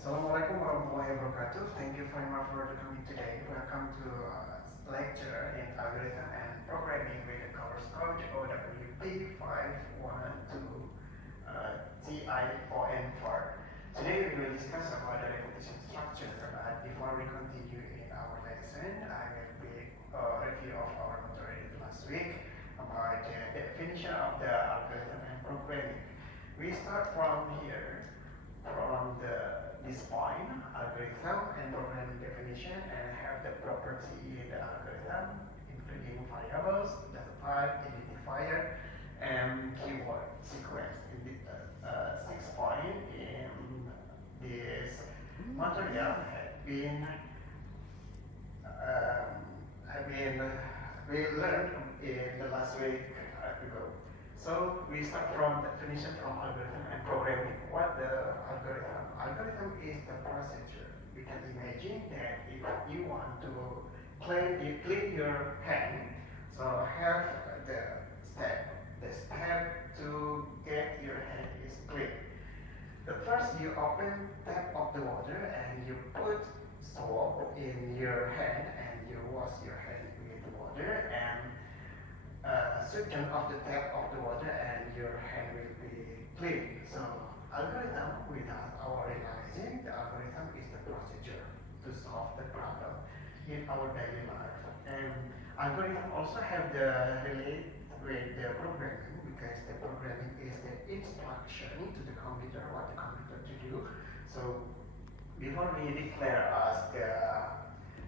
Assalamualaikum warahmatullahi wabarakatuh. Thank you very much for coming today. Welcome to lecture in algorithm and programming with the course code OWP512 TION4. Today we will discuss about the repetition structure. But before we continue in our lesson, I will be a review of our material last week about the definition of the algorithm and programming. We start from here from this point, algorithm and programming definition, and have the property in the algorithm, including variables, data type, identifier, and keyword sequence. In the 6 point in this material have been we learned in the last week ago. So we start from definition from algorithm and programming. What the algorithm? Algorithm is the procedure. We can imagine that if you want to clean your hand, so have the step to get your hand is clean. The first you open tap of the water and you put soap in your hand and you wash your hand with water and suction of the tap of the water and your hand will be clean. So algorithm, without our realizing, the algorithm is the procedure to solve the problem in our daily life. And algorithm also have the relate with the programming because the programming is the instruction to the computer what the computer to do. So before we declare as the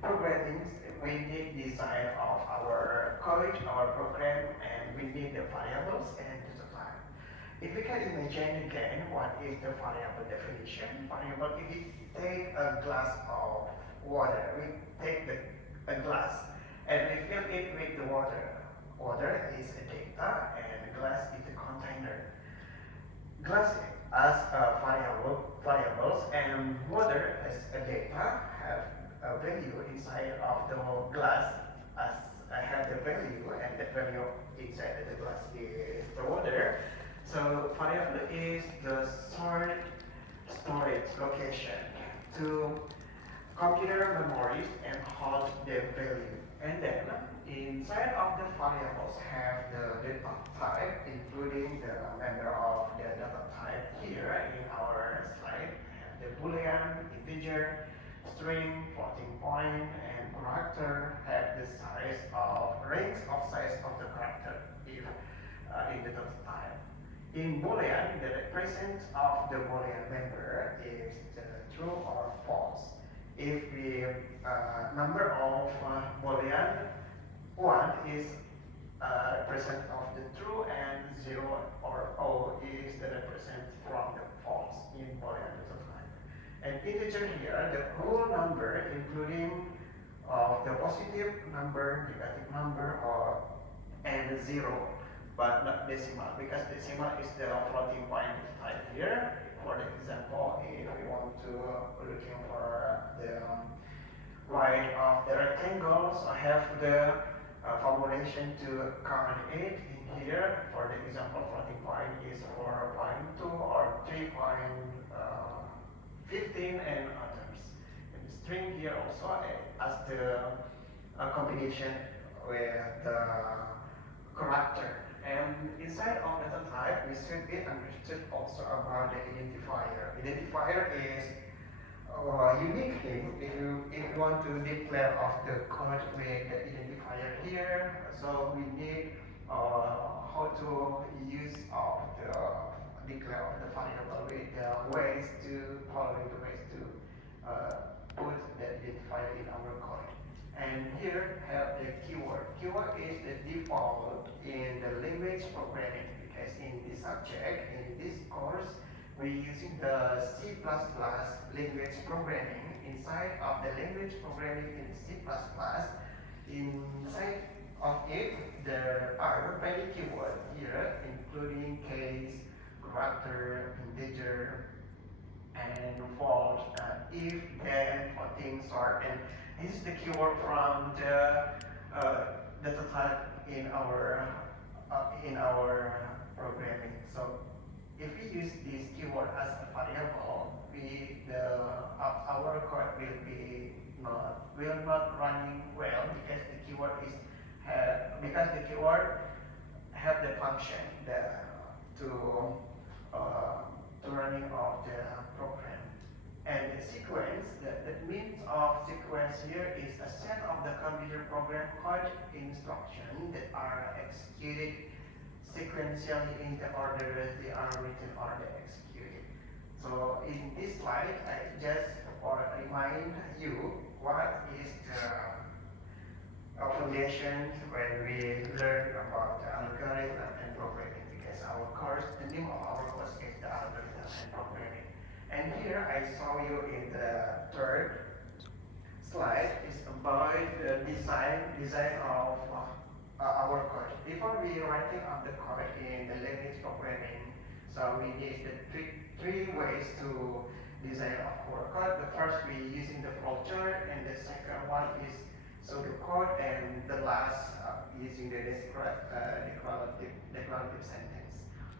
programming, we need design of our code, our program, and we need the variables and data type. If we can imagine again what is the variable definition, variable if we take a glass of water, we take a glass and we fill it with the water. Water is a data and glass is a container. Glass as a variables and water as a data have a value inside of the glass as I have the value and the value inside the glass is the water. So variable is the storage location to computer memories and hold the value. And then inside of the variables have the data type, including the member of the data type here in our slide. The boolean, integer, string, floating point, and character have the size of range of size of the character if in the data type. In boolean, the represent of the boolean member is the true or false. If the number of boolean 1 is represent of the true and 0 or O is the represent from the false in boolean data type. And integer here, the whole number including the positive number, negative number, or and 0, but not decimal because decimal is the floating point type here. For the example, if we want to looking for the right of the rectangle, so I have the formulation to count it in here. For the example, floating point is 4.2 or 3.15 and others. And the string here also as the combination with the character. And inside of data type, we should be understood also about the identifier. Identifier is a unique thing if you want to declare of the code with the identifier here. So we need how to use of the declare of the variable with the ways to following the ways to put the identifier in our code. And here have the keyword. Keyword is the default in the language programming because in this subject, in this course, we're using the C++ language programming. Inside of the language programming in C++, inside of it, there are many keywords here, including case, character, integer, and false, if, then, floating, sort, and this is the keyword from the data type in our programming. So if we use this keyword as a variable, the code will not running well because the keyword is because the keyword have the function to uh, to running of the program. And the sequence, the means of sequence here is a set of the computer program code instruction that are executed sequentially in the order that they are written or they executed. So in this slide, I just remind you what is the foundation when we learn about the algorithm and programming, because our course, the name of our course is the algorithm and programming. And here I saw you in the third slide is about the design of our code. Before we writing up the code in the language programming, so we need the three ways to design our code. The first we using the flowchart, and the second one is pseudocode, and the last using the declarative sentence.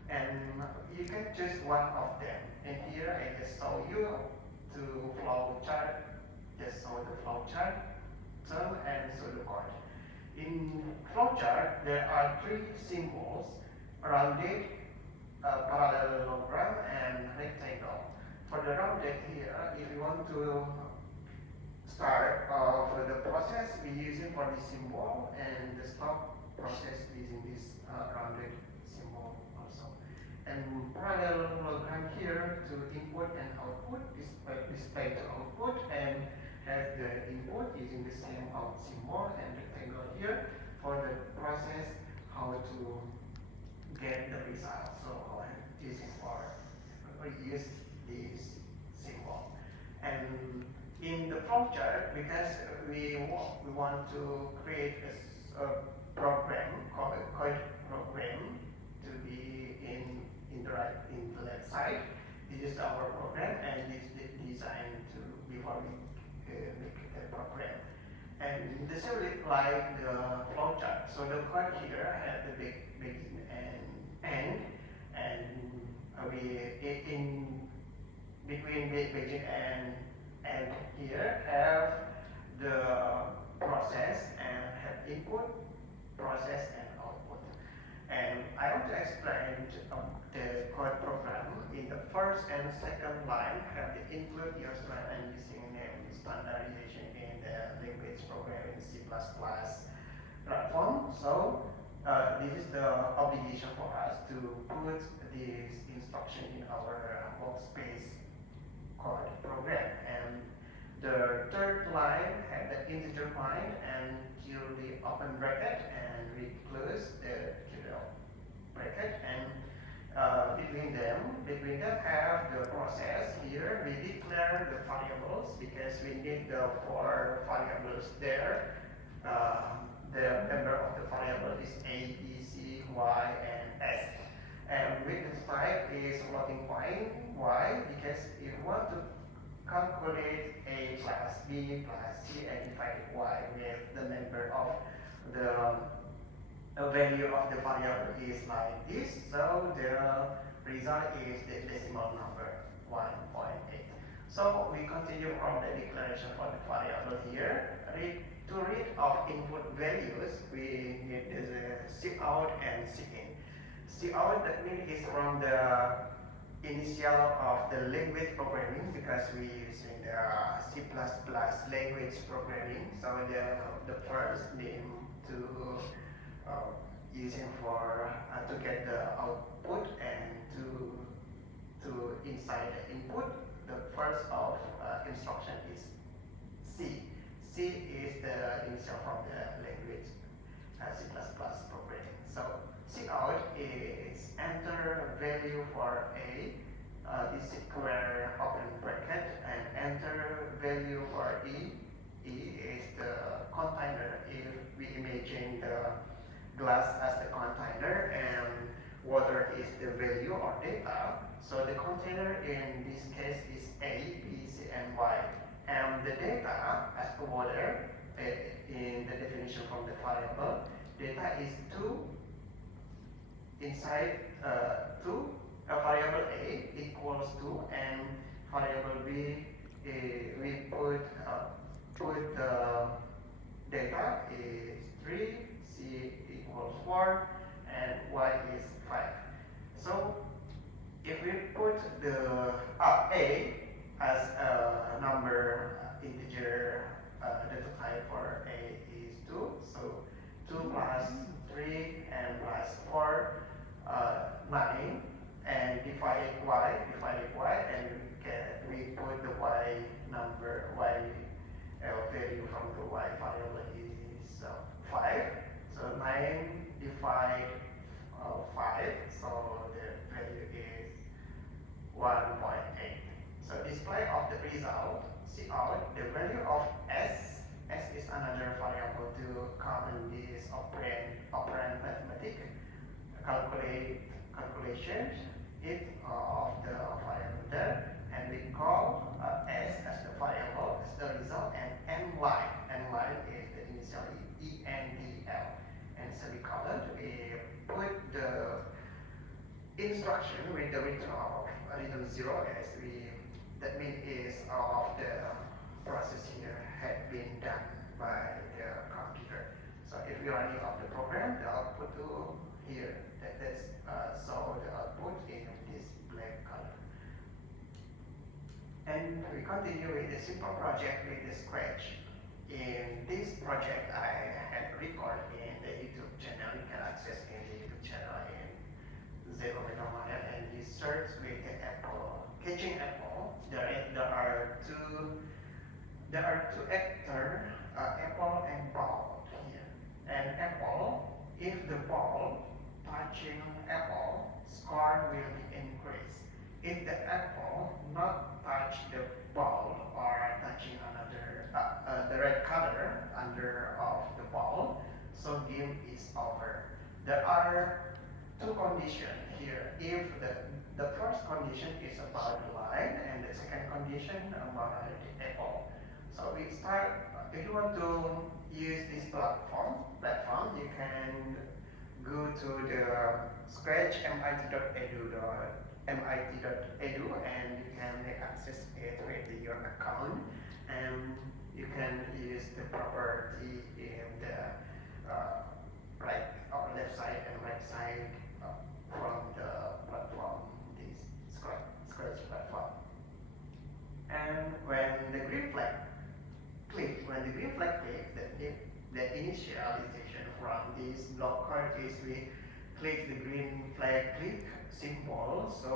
And you can choose one of them. And here I just show you to flowchart, just show the flowchart, term, and pseudocode. In flowchart, there are three symbols: rounded, parallelogram, and rectangle. For the rounded here, if you want to start for the process, we using for this symbol, and the stop process using this rounded symbol also. And parallelogram here to input and output, display to output, and have the input using the same out symbol, and rectangle here for the process how to get the result. So using for use this symbol. And in the flowchart, because we want to create a program, code program to be in the left side. This is our program, and this is designed to before we make the program. And this is like the flowchart. So the code here has the beginning and end, and we in between beginning and here have the process and have input, process, and output. And I want to explain the code program. In the first and second line have the include your strand and using name standardization in the language programming C++ platform. So this is the obligation for us to put this instruction in our workspace code program. And the third line had the integer line and kill the open bracket, and we close the bracket, and between them have the process. Here we declare the variables because we need the 4 variables there. The member of the variable is A, B, C, Y, and S. And witness type is floating point. Why? Because if you want to calculate A plus B plus C and divide Y with the member of the value of the variable is like this, so the result is the decimal number 1.8. So we continue from the declaration for the variable here. To read of input values, we need the cout and cin. Cout, that means is from the initial of the language programming, because we using the C++ language programming. So the first name to using for to get the output and to inside the input. The first of instruction is C. C is the initial from the language C++ programming. So cout is enter value for A, this square open bracket, and enter value for E. E is the container. If we imagine the glass as the container and water is the value or data, so the container in this case is A, B, C, and Y. And the data as the water in the definition from the variable, data is 2 inside 2, variable A equals 2 and variable B we put the data is 3, c equals 4, and y is 5. So if we put the a as a number integer data type for a is 2, so 2 plus 3 and plus 4, 9, and divided y, and we put the y number, y value from the y variable is 5. So 9 divide 5, so the value is 1.8. So display of the result, see out the value of s is another variable to common this operand mathematic calculations it of the variable there, and we call s as the variable as the result, and n line is the initial endl, and semicolon we put the instruction with the return of return 0, as we that means is of the process here had been done by the computer. So if we are running of the program, the output to here that's so the output in this black color. And we continue with the simple project with the Scratch. In this project, I had recorded in the YouTube channel. You can access in the YouTube channel in Zero Megamaya, and you search with the apple, catching apple. There are two actors, apple and ball here. And apple, if the ball touching apple, score will be increased. If the apple not touch the ball or touching another the red color under of the ball, so game is over. There are two conditions here. If the first condition is about the line, and the second condition about the apple. So we start. If you want to use this platform, you can go to the Scratch mit.edu, and you can make access it with your account, and you can use the property in the right or left side and right side from the platform, this Scratch platform. And when the green flag click, the initialization from this block code is we click the green flag click symbol, so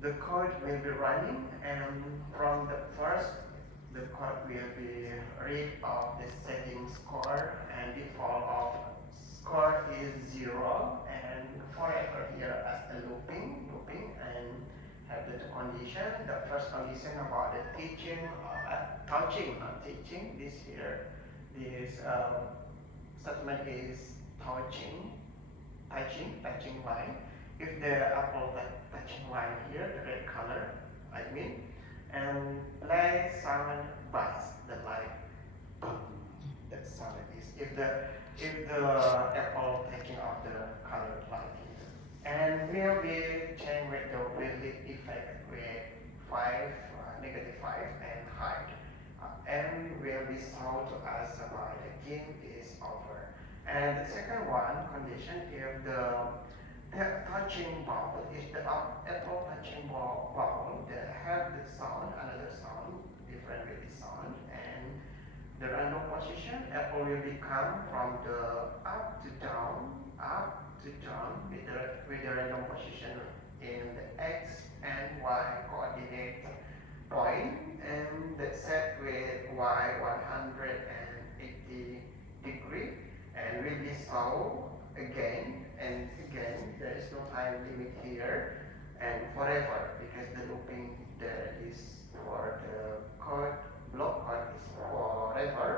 the code will be running, and from the first the code will be read of the setting score, and default of score is 0, and forever here as a looping, and have the two condition. The first condition about the touching, not teaching. This here, this statement is touching line. If the apple touching line here, the red color, I mean, and play sound bass, the light, boom, that sound it is. If the apple taking off the colored light here, and will be changed with the built-in effect with -5 and hide, and will be shown to us about the game is over. And the second one condition, if the touching ball, if the apple touching ball, they have the sound, another sound, different with the sound, and the random position, apple will become from the up to down with the random position in the x and y coordinate point, and that's set with y 180 degree, and will be solved again and again. There is no time limit here, and forever, because the looping there is for the code, block code is forever.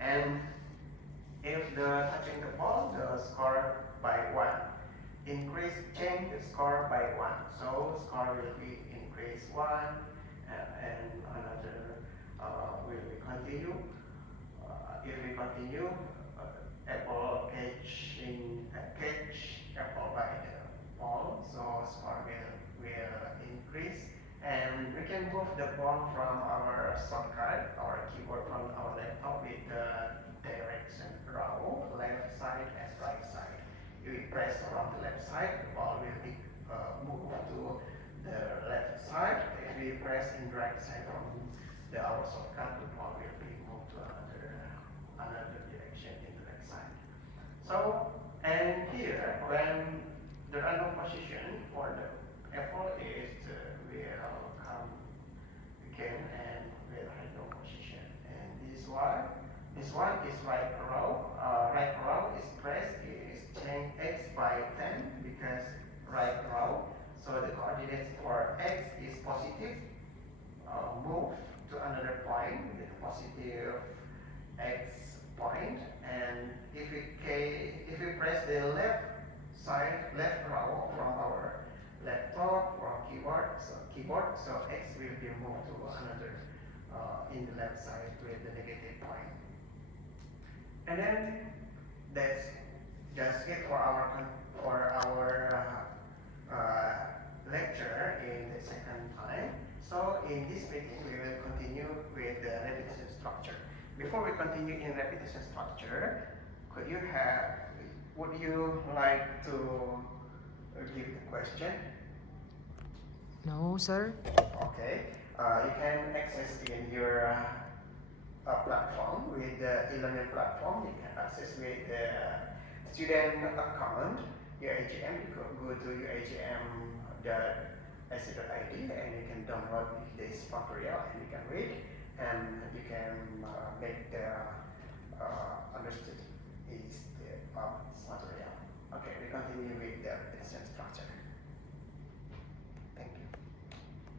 And if the touching the ball, the score by 1. Change the score by 1. So score will be increase 1, and another will be continue. If we continue, apple catch apple by the ball, so score will increase, and we we can move the phone from our shortcut, our keyboard from our laptop with the direction arrow, left side and right side. If we press around the left side, the ball will be moved to the left side. If we press in the right side from our shortcut, the ball will be moved to another direction in the right side. So, and here, when the random position for the apple is will come again and with random position. And this one is right arrow is pressed is change x by 10 because right arrow. So the coordinates for x is positive. Move to another point with positive x point, and if we press the left arrow from our laptop or keyboard, so x will be moved to another in the left side with the negative point. And then that's just it for our lecture in the second time. So in this meeting we will continue with the repetition structure. Before we continue in repetition structure, would you like to give the question? No, sir. Okay. You can access in your platform with the e-learning platform. You can access with the student account, UAGM. You can go to uagm.ac.id and you can download this material and you can read and you can make the understood is the material. Okay, we continue with the repetition structure.